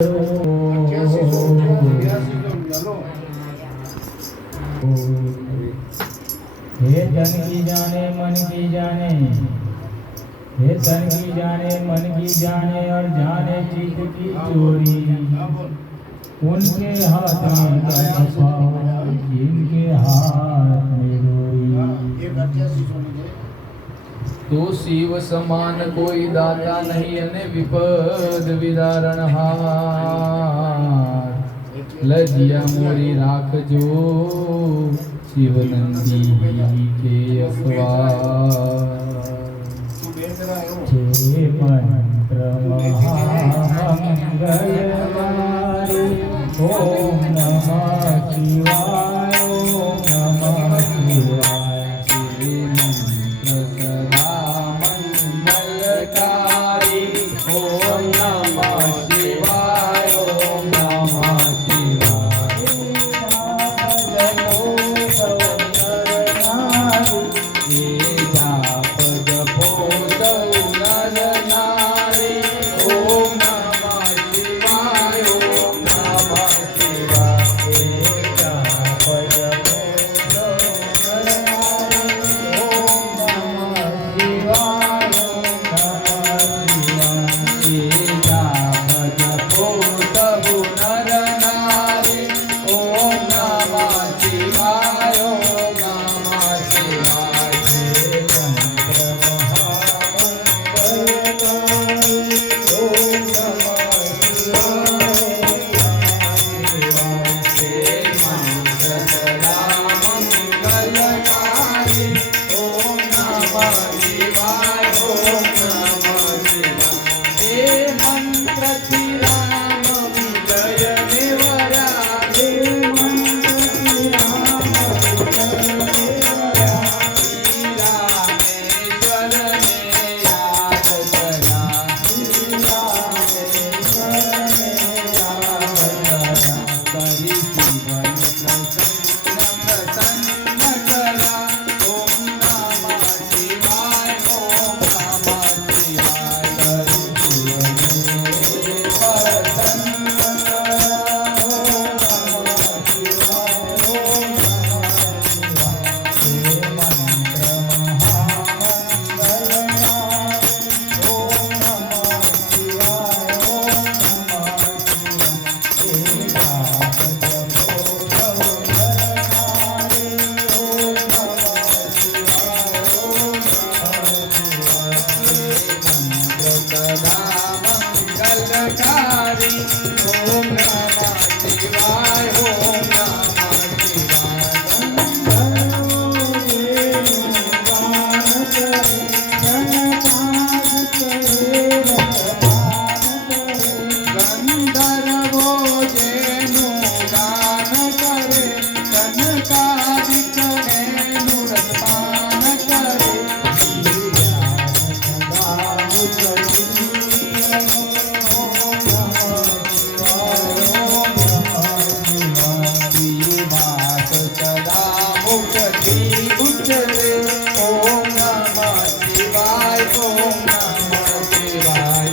हे तन की जाने मन की जाने, हे तन की जाने मन की जाने और जाने चित्त की चोरी। उनके हाथ में जिनके हाथ में डोरी। तो शिव समान कोई दाता नहीं अने विपद विदारण हार। लजिया मोरी राखजो शिवनंदी के अखबार। जे मंत्र महामंगलकारी ओम नमः शिवाय ओम नमः शिवाय। जे मंत्र सदा मंगलकारी ओम नमः शिवाय ओम नमः शिवाय। जाप जपो सौ नर नारी ओम नमः शिवाय ओम नमः शिवाय। जाप जपो सौ नर नारी ओम नमः शिवाय ओम नमः शिवाय। जाप जपो सौ नर नारी ओम नमः शिवाय ओम नमः शिवाय।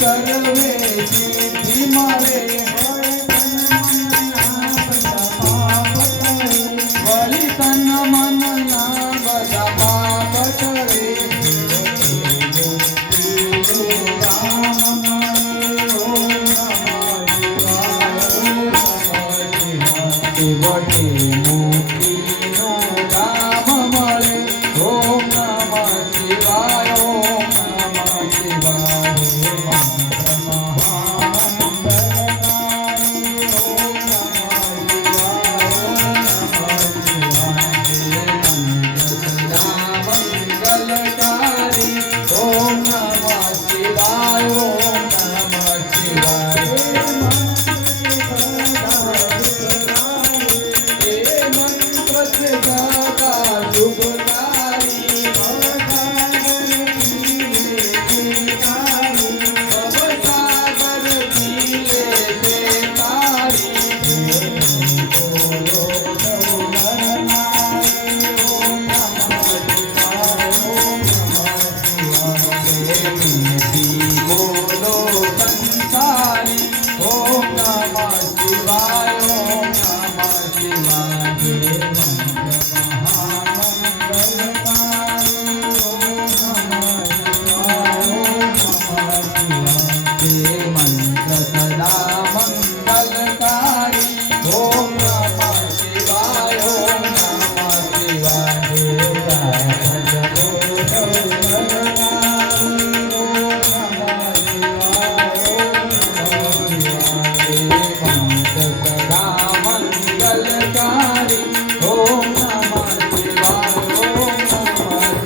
સર્વે